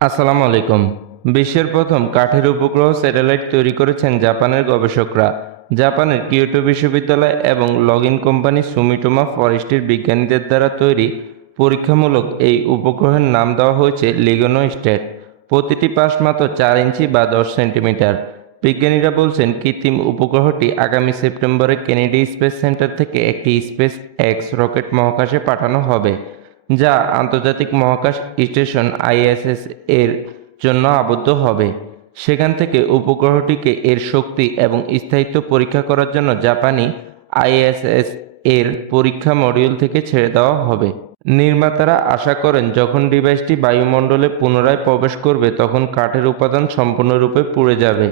আসসালামু আলাইকুম। বিশ্বের প্রথম কাঠের উপগ্রহ স্যাটেলাইট তৈরি করেছেন জাপানের গবেষকরা। জাপানের কিয়োটো বিশ্ববিদ্যালয় এবং লগ ইন কোম্পানি সুমিটোমা ফরেস্টের বিজ্ঞানীদের দ্বারা তৈরি পরীক্ষামূলক এই উপগ্রহের নাম দেওয়া হয়েছে লিগনো স্টেট। প্রতিটি পাশ মাত্র চার ইঞ্চি বা দশ সেন্টিমিটার। বিজ্ঞানীরা বলছেন কৃত্রিম উপগ্রহটি আগামী সেপ্টেম্বরে কেনেডি স্পেস সেন্টার থেকে একটি স্পেস এক্স রকেট মহাকাশে পাঠানো হবে। যা আন্তর্জাতিক মহাকাশ স্টেশন আইএসএস এর জন্য আবদ্ধ হবে। সেখান থেকে উপগ্রহটিকে এর শক্তি এবং স্থায়িত্ব পরীক্ষা করার জন্য জাপানি আইএসএস এর পরীক্ষা মডিউল থেকে ছেড়ে দেওয়া হবে। নির্মাতারা আশা করেন, যখন ডিভাইসটি বায়ুমণ্ডলে পুনরায় প্রবেশ করবে, তখন কাঠের উপাদান সম্পূর্ণরূপে পুড়ে যাবে।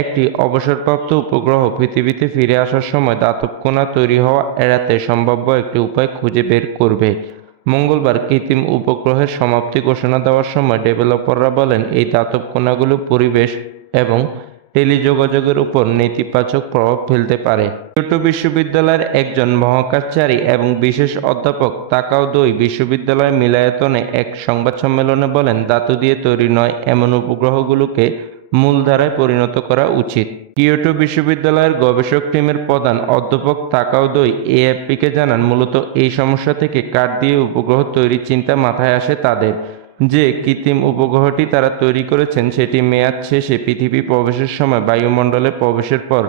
একটি অবসরপ্রাপ্ত উপগ্রহ পৃথিবীতে ফিরে আসার সময় দাতব কণা তৈরি হওয়া এড়াতে সম্ভাব্য একটি উপায় খুঁজে বের করবে। মঙ্গলবার কৃত্রিম উপগ্রহের সমাপ্তি ঘোষণা দেওয়ার সময় ডেভেলপাররা বলেন, এই দাতব কণাগুলো পরিবেশ এবং টেলিযোগাযোগের উপর নেতিবাচক প্রভাব ফেলতে পারে। কিয়োটো বিশ্ববিদ্যালয়ের একজন মহাকাশচারী এবং বিশেষ অধ্যাপক তাকাও দই বিশ্ববিদ্যালয় মিলায়তনে এক সংবাদ সম্মেলনে বলেন, ধাতু দিয়ে তৈরি নয়, এমন উপগ্রহগুলোকে মূলধারায় পরিণত করা উচিত। কিয়োটো বিশ্ববিদ্যালয়ের গবেষক টিমের প্রধান অধ্যাপক তাকাও দই এএফপিকে জানান, মূলত এই সমস্যা থেকে কাঠ দিয়ে উপগ্রহ তৈরির চিন্তা মাথায় আসে তাদের। যে কৃত্রিম উপগ্রহটি তারা তৈরি করেছেন, সেটি মেয়াদ শেষে পৃথিবী প্রবেশের সময় বায়ুমণ্ডলে প্রবেশের পর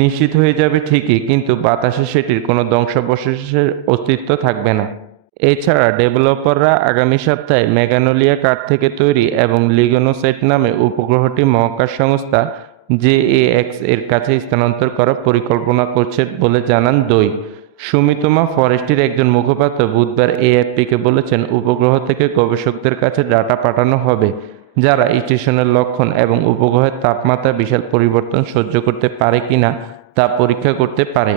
নিশ্চিত হয়ে যাবে ঠিকই, কিন্তু বাতাসে সেটির কোনো ধ্বংসাবশেষের অস্তিত্ব থাকবে না। এছাড়া ডেভেলপাররা আগামী সপ্তাহে ম্যাগানোলিয়া কাঠ থেকে তৈরি এবং লিগনোসেট নামে উপগ্রহটি মহাকাশ সংস্থা জেএএক্স এর কাছে স্থানান্তর করার পরিকল্পনা করছে বলে জানান দই। সুমিতমা ফরেস্টের একজন মুখপাত্র বুধবার এএফপিকে বলেছেন, উপগ্রহ থেকে গবেষকদের কাছে ডাটা পাঠানো হবে, যারা স্টেশনের লক্ষণ এবং উপগ্রহের তাপমাত্রা বিশাল পরিবর্তন সহ্য করতে পারে কিনা তা পরীক্ষা করতে পারে।